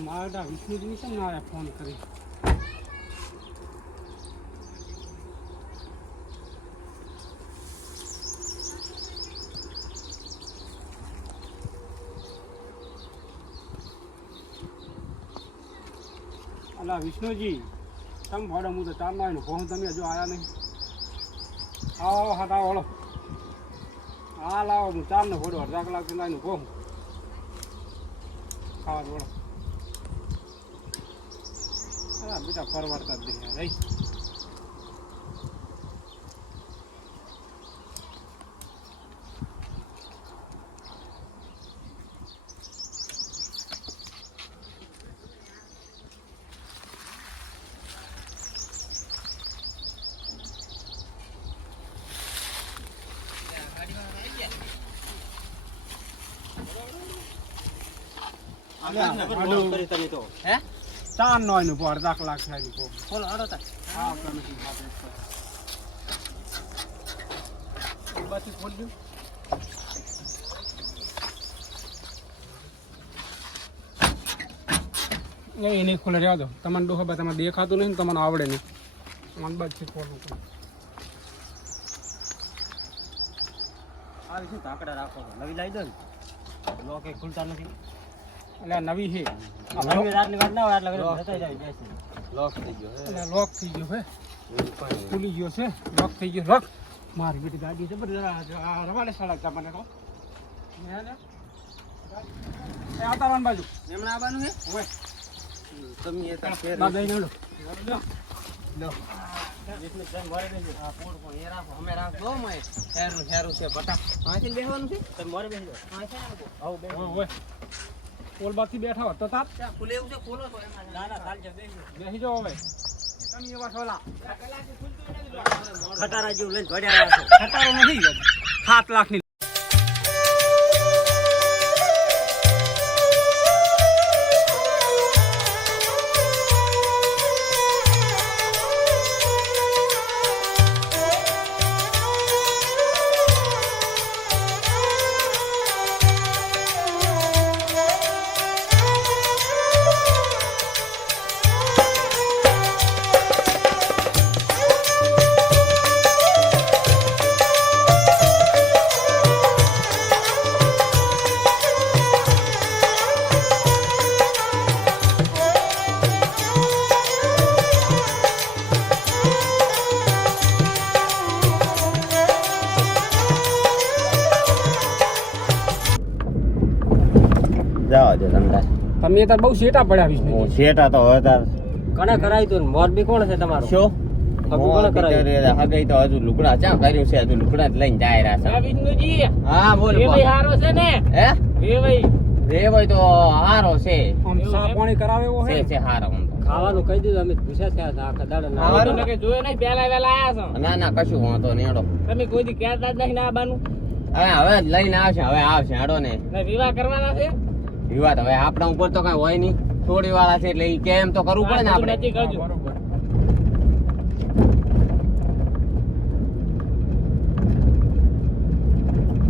મારા વિષ્ણુજી છે ને મારે ફોન કરી અલા વિષ્ણુજી તમે ભાડો હું તો ચાલનો આવીને ફોન તમે હજુ આવ્યા નહીં આવો હા આવો હળો હા લાવો હું ચાલનો ફોડો અડધા કલાકથી આવીને કહું ખાવા વળો હા બેટા પરવાડતા જ નહીં રહી ચાર નો એનું અડધા કલાક થાય બોલો હડો હા તમે બાકી ખોલ દઉં નહીં એને ખોલે રહેવા દો તમને ડોહા બા તમારે દેખાતું નહીં ને તમને આવડે નહીં મને બાજથી ખોલવું પડે આવી શું ધાકડા રાખો નવી લાવી દો ને લોક એ ખુલતા નથી એટલે નવી છે નવી રાતની વાત ના હોય એટલે જતા જાય લોક થઈ ગયો એટલે લોક થઈ ગયો હે ખુલી ગયો છે લોક થઈ ગયો રોક મારી બેટી ગાડી છે પણ રવાડે સાડા તમને કહો એ આવતા બાજુ એમણે આવવાનું છે હવે તમે એ તાર ફેર ના દઈ લો લો જેટલું જન મોરે બેસી આ પોડ પણ એ રાખો અમે રાખો મે હેરું છે પટા આથી બેસવાનું છે તમે મોરે બેસી જાઓ આ છે ને આવ બે ઓય પોલ બાથી બેઠા હો તો તાર ખુલે એવું છે ખોલો તો એમાં ના ના ચાલ જ બેસી જાઓ હવે તમે એવા છોલા ખટારા જેવું લઈને ભડ્યા રાખો ખટારો નથી 7 લાખની જાઓ જો ધંધા તમે તાર બહુ શેટા પડ્યા વિષ્ણુ શેટા તો હવે તાર કણે કરાવી તું મોરબી કોણ છે તમારું શું કોણ કરાવી હગઈ તો હજુ લુકડા ચા કર્યું છે હજુ લુકડા જ લઈને જાય રહ્યા છે વિષ્ણુજી હા બોલ એ ભાઈ હારો છે ને હે એ ભાઈ રે ભાઈ તો હારો છે આમ સા પાણી કરાવે એવો હે છે હારો ખાવાનું કહી દીધું અમે પૂછ્યા છે આખા દાડા ના ખાવાનું કે જોયો નહીં પહેલા વેલા આયા છો ના ના કશું વાંધો નહીં હેડો તમે કોઈ દી કહેતા જ નહીં ના બાનું હવે લઈને આવશે હેડો ને વિવાહ કરવાના છે વિવાદ હવે આપણા ઉપર તો કઈ હોય નહીં થોડી વાળા છે એટલે ઈ કેમ તો કરવું પડે ને આપણે નક્કી કરજો બરોબર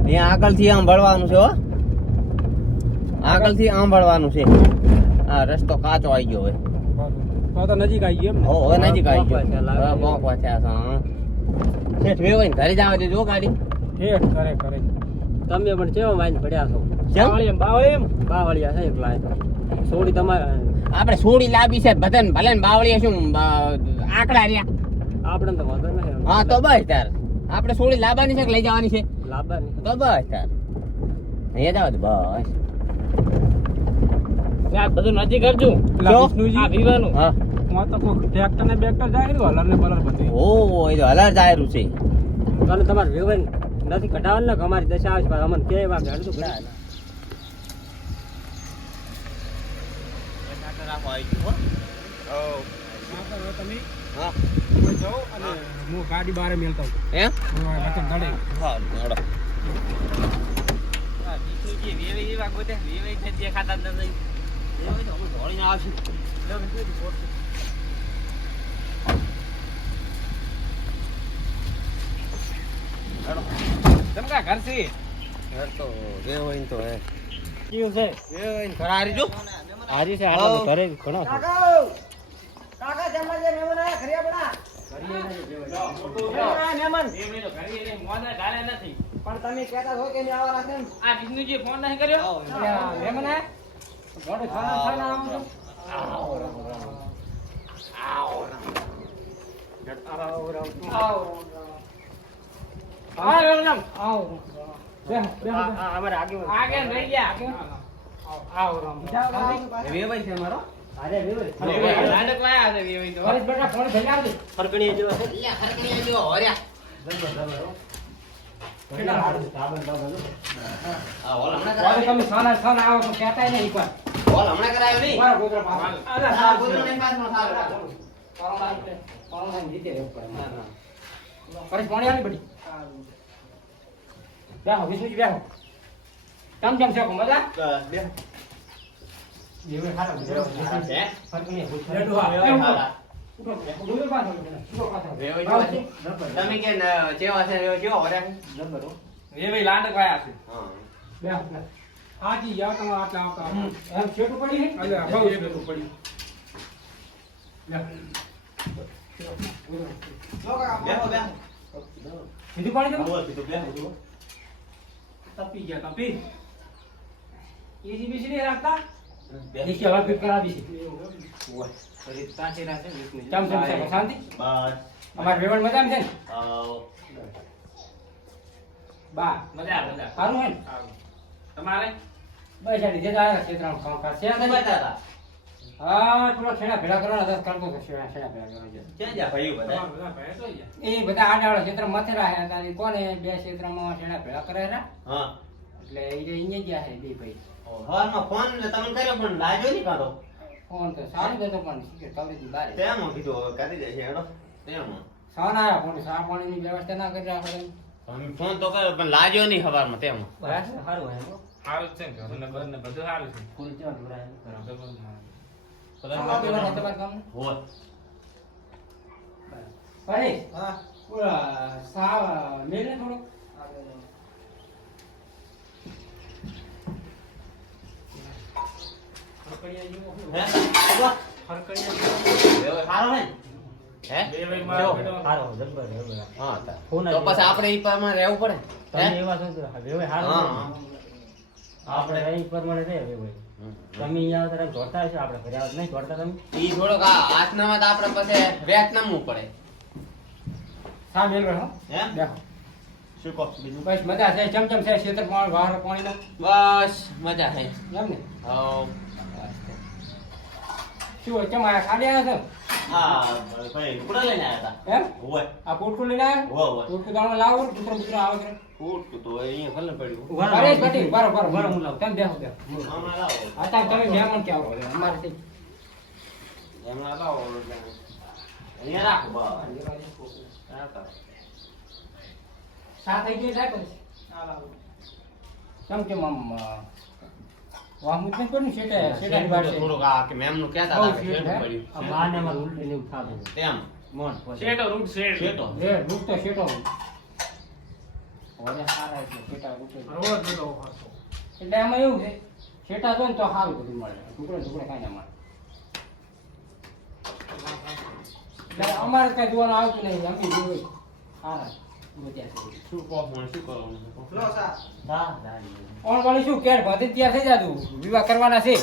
અહીંયા આગળથી આમ વળવાનું છે હો આગળથી આમ વળવાનું છે હા રસ્તો કાચો આવી ગયો હવે તો નજીક આવી ગયો એમ ને હવે નજીક આવી ગયો હવે બોંકવા થયા છે હા શેઠ વેવાઈ ઘરે જ આવે જો ગાડી ઠેઠ કરે તમે પણ કેવો વાઈન પડ્યા છો બાવળિયા છે એકલા સોડી તમારે આપણે સોડી લાવી છે બધાને ભલે ને બાવળીએ શું આંકડા રહ્યા આપણે તો વાંધો નહીં હા તો બસ તાર આપણે સોડી લાવવાની છે કે લઈ જવાની છે લાવવાની તો બસ તાર અહીંયા જાવ બસ આ બધું નજીક કરજો વિષ્ણુજી આ વિવાનું હા હું તો કોઈ ટ્રેક્ટર ને બેક્ટર જાય રહ્યું હલર ને બલર બધું ઓ એ તો હલર જાયરું છે અને તમારે વેવન નથી કઢાવવાનું ને કે અમારી દશા આવે છે અમને કેવા કે હડતું ના રાખો આવી ગયું તમે હા જાઓ અને હું ગાડી બહાર મેલતા હે વચન ધડે હા હેડો દેખાતા નથી ધોળીને આવશે તમકા ઘર છે ઘર તો રે હોય તો હે કેવું છે ઘર હારી જો આજે છે આટલા ઘરે ઘણો છે. કાકા જમવા જે મહેમાન આયા ઘરે આપણા મહેમાન પણ તમે કહેતા છો કે નહીં આવવાના છે આ વિષ્ણુજી ફોન નહીં કર્યો મહેમાન આયા મોટો ખાના ખાના આવું છું અમારે આગળ આગે રહી ગયા વેવાઈ છે અમારો અરે વેવે નાટક લાયા છે વેવાઈ તો હરીશ બેટા ફોન ભેગા આવજો ફરકણી જેવો છે. અહીંયા હરકણીયા જેવો હોર્યા કેટલા હારું છે, ધાબા ધાબા જો. આ હોલ હમણાં હવે કરાયો તમે સાના આવો તો કહેતાય નહીં એકવાર હોલ હમણાં કરાયો નહીં મારા ગોતરા પાસે આ ગોદડું નહીં પાછમાં સારું જીતે રહેવું પડે પરેશ પાણી આવી બધી બેહો વિષ્ણુજી બેહો કેમ કેમ છે મજા બે એવે ખારા હે ફરકણી રેડું આ વેવાઈ ખાલા વેવાઈ જેવા છે તમે કે જેવા છે એવા જેવા હોર્યા વેવાઈ નાટક લાયા છે હા આજી યાર તમારા આટલા આવતા એમ છેટું પડી હે અલે બહુ છેટું પડી બેહો બેહો બીજું પાણી દેવું હોલ પીતો બેહો જો તપી ગયા તપી એસી બીસી નહીં રાખતા બેહો એસી હવે ફિટ કરાવી છે પછી તાચેરા છે વિષ્ણુજી કેમ છે શાંતિ બસ અમારે વેવણ મજામાં છે ને આવ બા મજા મજા સારું હોય ને તમારે બસ આ લીધે જ આવ્યા ક્ષેત્રમાં કામકાજ છે ક્યાં બતાતા હા થોડા છેડા ભેળા કરવાના હતા કરતો તો છેડા ભેળા કરવા છે ક્યાં જા ભાઈઓ બધા બધા ભેંસો જ. એ બધા આડાવાળા ક્ષેત્ર મથેરા હે તારી કોને બે ક્ષેત્રમાં છેડા ભેળા કરે છે હા એટલે એ અહીંયા ગયા છે બે ભાઈ હવારમાં ફોન તમને કર્યો પણ લાગ્યો નહીં કાઢો ફોન તો સારું હતો પણ શીખર કવરેજ બારે તેમાં કીધું હવે કરી દે છે હેડો તેમાં સાન આયા પણ ચા પાણીની વ્યવસ્થા ના કરી આપણે તમે ફોન તો કર્યો પણ લાગ્યો નહીં હવારમાં તેમાં બસ સારું હોય એમ. સારું જ છે ને ઘરને બરને બધું સારું છે ફૂલ ચેવા ઢોળાય એમ. હોય ભાઈ હા સા મેલે થોડો હે સારો હે હે વેવાઈ મારો બેટો સારો જબ્બર જબ્બર. હા ફોન જ તો પછી આપણે ઈ પ્રમાણે રહેવું પડે તમે હે એવા છો તો વેવે સારું હા છે. આપણે અહીં પ્રમાણે રહે વેવે. તમે અહીંયા આવતા રહે જોડતા હશો, આપણે ઘરે આવતા નહીં જોડતા તમે. ઈ થોડોક આ હાથનામાં તો આપણે પછી વેચ નમવું પડે સા મેલ હો હે બેહો શું કહો બીજું બસ મજા છે ચમચમ છે ક્ષેત્ર પાણી બહાર પાણીનો બસ મજા હે એમ ને હવ શું ચમ આયા ખાલી આવ્યા છો હા ભાઈ કુડા લઈને આવ્યા એમ હતા હોય આ પોટકું લઈને આવ્યા હોય હોય પોટકું દાણો લાવો કૂતરો કૂતરો આવે છે ફૂટતું તો અહીંયા ભલે પડ્યું અરે બટી બરોબર બરોબર હું લાવું તમે બેહો બેહો હમણાં લાવો આ તમે મહેમાન કે આવો અમારે તે હમણાં લાવો અહીંયા રાખો બસ રાખો. સા થઈ ગઈ સાહેબ કેમ કે મમ વાહ મુત નહીં કર્યું શેટે શેટાની વાત છે થોડુંક આ કે મેમનું કહેતા હતા કે શેઠું પડ્યું. આ બાને અમારે ઉલટી ને એવું થાતું. તેમ મોન પછી. શેઠો રૂટ શેઠ શેઠો. રે રૂપ તો શેટો ઓલે સારા એટલે શેટા રૂપ રોજ બધો ખાતો. એટલે આમાં એવું છે શેટા જો ને તો સારું બધું મળે ટુકડે ટુકડે કાંઈ ના મળે એટલે અમારે કઈ જોવાનું આવતું નહીં અમે જોયું સારા મજા છે શું કહો મને શું કરવાનું છે? હા, દાદી. કોણ કોણ શું કેર ભથી તૈયાર થઈ જાતું વિવાહ કરવાના છે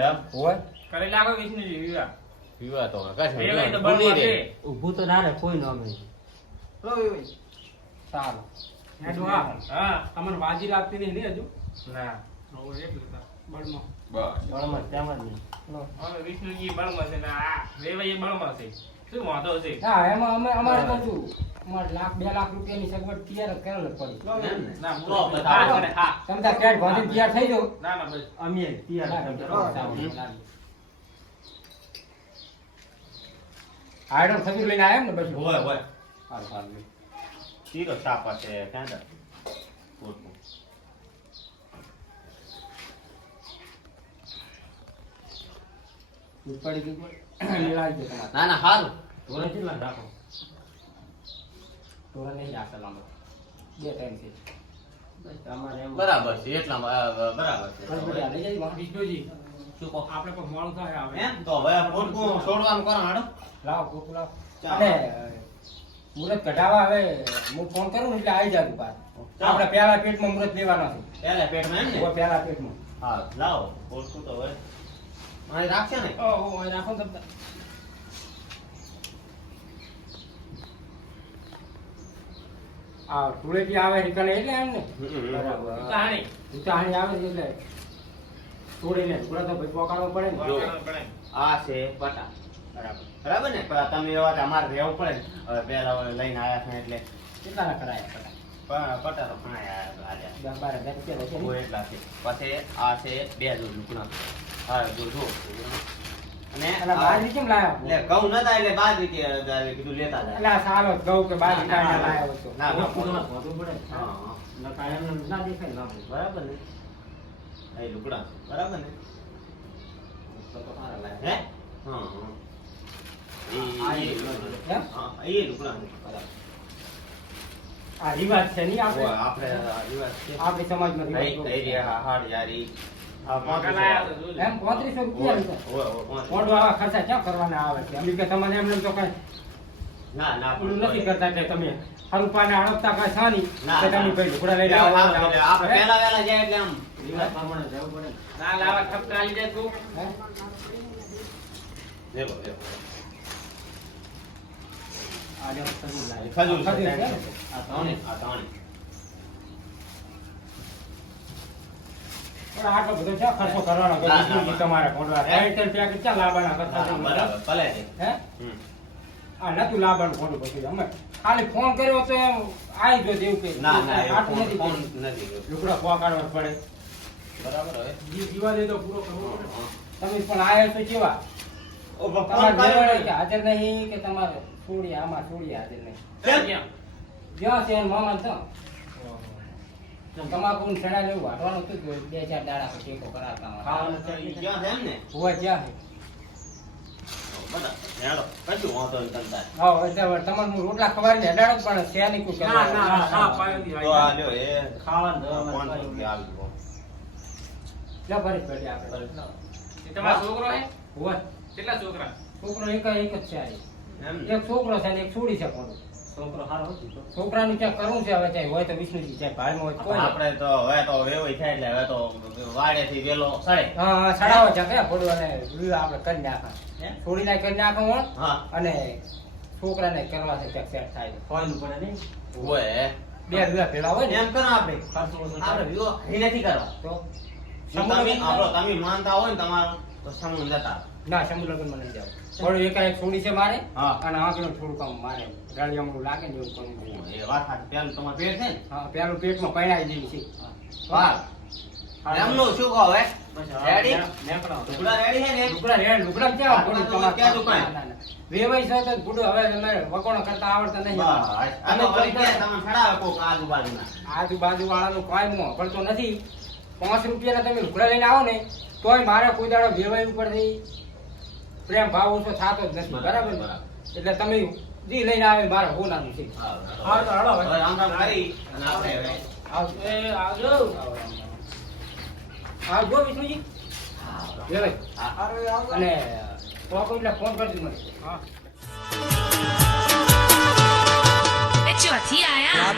એમ હોય કરી લાગો વિષ્ણુજી વિવાહ વિવાહ તો કશું વેવાઈ તો ભૂલી બળવા રે. છે ઊભું તો ના રહે કોઈ નો અમે. સારું હા તમને વાજી લાગતી નહીં ને હજુ ના બળમાં બળમાં તેમાં જ નહીં. હવે વિષ્ણુજી બળમાં છે ને આ વેવાઈ એ બળમાં છે શું વાંધો છે હા એમાં અમે અમારે તો શું અમારે લાખ 2 લાખ રૂપિયાની સગવડ તૈયાર જ કરેલ જ પડી એમ ને? ના તો બધા હા છે ને, હા તમે ત્યાં કેટ ભથી તૈયાર થઈ જાવ ના ના બસ અમે તૈયાર આયડન ખજૂર લઈને આવ્યા એમ ને બસ હોય હોય સારું સારું તીરો સાપા છે ક્યાં જા ફૂટવું. પડી ગઈ લાવી દો તમારે ના ના સારું ધોરણ કેટલા રાખો? તોરા નહીં આપતા લાંબો 2 ટાઈમ છે બસ અમારે એમ. બરાબર છે એટલા બરાબર છે બસ બધા લઈ જઈ વાહ વિષ્ણુજી શું કહો આપણે કોઈ મોડું થાય આવે એમ તો હવે પોટકું છોડવાનું કરો હાડો લાવો કોક લાવો ચાલો. અને મુહૂર્ત કઢાવા હવે હું ફોન કરું ને એટલે આવી જાય પાછું આપણે પહેલા પેટમાં મુહૂર્ત લેવાના છે પહેલા પેટમાં એમ ને પહેલા પેટમાં હા લાવો પોટકું તો હવે અહીં રાખશે ને ઓહો રાખો ને તમે આ ધૂળેટી આવે છે કને એટલે એમ ને બરાબર તાણી ઉતાહણી આવે છે એટલે તોડીને ધૂળા તો ભાઈ પોકાડવો પડે ને વાળવાનું પડે. આ છે પટા બરાબર બરાબર ને પણ તમે એવા તો અમારે રહેવું પડે ને હવે પહેલા હવે લઈને આવ્યા છે એટલે કેટલાના કરાયા પટા પટા તો ઘણા આજે 10-12 હજાર રૂપિયા બહુ એટલા છે પછી આ છે 2 લુકડા હા જો અને અને બાજરી કેમ લાયા એટલે ઘઉં નતા એટલે બાજરી કે કીધું લેતા જાય એટલે આ સાલો ઘઉં કે બાજરી ના, ના, કાઢીને ના. લાયો હતો ના, ના. વધુ પડે હા, હા. નકા એમને ના દેખાય ના પડે. બરાબર ને એ લુકડા છે બરાબર ને તો તો સારા લાયા. હે હા હા આ એ એ લુગડાં છે. એમ? હા એ લુકડા છે બરાબર આ રિવાજ છે નહીં ઓય, આપણે આપણે આ રિવાજ છે આપણી સમાજમાં રિવાજ કઈ બહુ કઈ છે. રહ્યા હાડ યારી આ વાંકા લાયા તો જોજો. એમ 3500 રૂપિયા છે. ઓય મોઢું આવા ખર્ચા ક્યાં કરવાના આવે છે અમે કે તમને એમને તો કઈ ના ના પેલું નથી કરતા કે તમે હરુપાને હડપતા કઈ સાની ના, કે તમે ના. ભાઈ ઢોકળા લઈને આપણે આવો પહેલા વેલા જાય એટલે આમ રિવાજ પ્રમાણે જવું પડે ને. ના લાવા ઠપકા આલી જાય તું. હે? દેખો દેખો આ જો ખજૂર લાવી. ખજૂર છે. ખજૂર છે ને? આ તાણી પણ આટલો બધો ક્યાં ખર્ચો કરવાનો કે ના, ના, વિષ્ણુજી ના. તમારે ભોંડવા હે? 3 પેકેટ ક્યાં લાવવાના કરતા હા, તમે? બરાબર ભલે છે હે હમ. આ નતું લાવવાનું ભોંડું પછી અમે ખાલી ફોન કર્યો તો એમ આવી ગયો તેવું કે ના ના એ આટલું ફોન નથી ફોન કર્યું. નથી કર્યો. લુગડા પોકાડવા પડે બરાબર હવે જીવા દે તો પૂરો કરવો પડે. હા. તમે પણ આયા તો કેવા ઓ, ફોન તમારે કર્યો જેવાડે ને. કે હાજર નહીં કે તમારે છોડી આમાં છોડી હાજર નહીં કેમ? જ્યાં છે એના મામા તો તમાકુ ને ચણા ને એવું વાટવાનું હતું કે 2-4 દાડા પછી ટેકો કરાવતા હોય. ખાવાનું તો ઈ ક્યાં છે એમ ને હોવા જ્યાં છે. બરાબર હેડો કશું વાંધો નહીં તમતાર. હા એટલે તમારે હું રોટલા ખવાડીને હેડાડો જ પણ છે નહીં કોઈ કરવા. તો આ લ્યો એ ખાવાનું પાંચસો ધોવાનું રૂપિયા આલજો. લે ભરી પેટી આપણે. એ તમારો છોકરો હે? હોવા. કેટલા છોકરા? છોકરો એક જ છે આ. એમ ને? એક છોકરો છે ને એક છોડી છે પણ છોકરો સારો હતો. છોકરાનું ક્યાં કરવું છે હવે ચાહે હોય તો વિષ્ણુજી ચાહે ભાઈમાં હોય તો કોઈ નહીં. આપણે તો હવે તો વેવાઈ થાય એટલે હવે તો વાડેથી વેલો સડે. હા હા સડાવો છે કે ફોડો અને વિવાહ આપણે કરી નાખા હે? છોડીને કરી નાખો હોણ હા અને છોકરાને કરવા છે ક્યાંક સેટ થાય ફોઈનું પડે નહીં હોય બે વિવાહ ભેળા હોય ને એમ કરો આપણે ખર્ચો ઓછો થાય. આપણે વિવો અહીં નથી કરવા તો જો તમે આપણો તમે માનતા હોય ને તમારું તો સમૂહ જતા ના સમૂહ લગ્નમાં નહીં જાવ થોડું એકાએક છોડી છે મારે હા અને આંકડું થોડું કામ મારે ગાળિયામાં લાગે ને એવું કરવું જોઈએ. એ વાત સાચી. પેલું તમારું પેટ છે ને હા પેલું પેટમાં પૈણાઈ જેવી છે વાહ એમનું શું કહો હવે રેડી નેકળો. ટુકડા રેડી છે ને લુગડા રેડ લુગડા ક્યાં આટલા પડ્યું તો તમારે? ક્યાં દુકાન? ના, ના, ના. વેવાઈ છો તો ગુડો હવે તમે વકોણો કરતા આવડતા નહીં બસ આ તો વળી અમે ક્યાં તમે છડાવે કોક આજુબાજુના આજુબાજુ વાળાનું કાંઈ હું પડતો નથી 5 રૂપિયાના તમે લુગડા લઈને આવો ને તોય મારે કોઈ દાડો વેવાઈ ઉપરથી પ્રેમ ભાવ ઓછો થતો જ નથી બરાબર ને? એટલે તમે જે લઈને આવે મારે હોનાનું છે હા તો હાલો હવે રામ રામ કરી અને આપણે હવે આવજો. આવજો વિષ્ણુજી વેવાઈ અને પોકો એટલે ફોન કરજો મને એ ચોથી આયા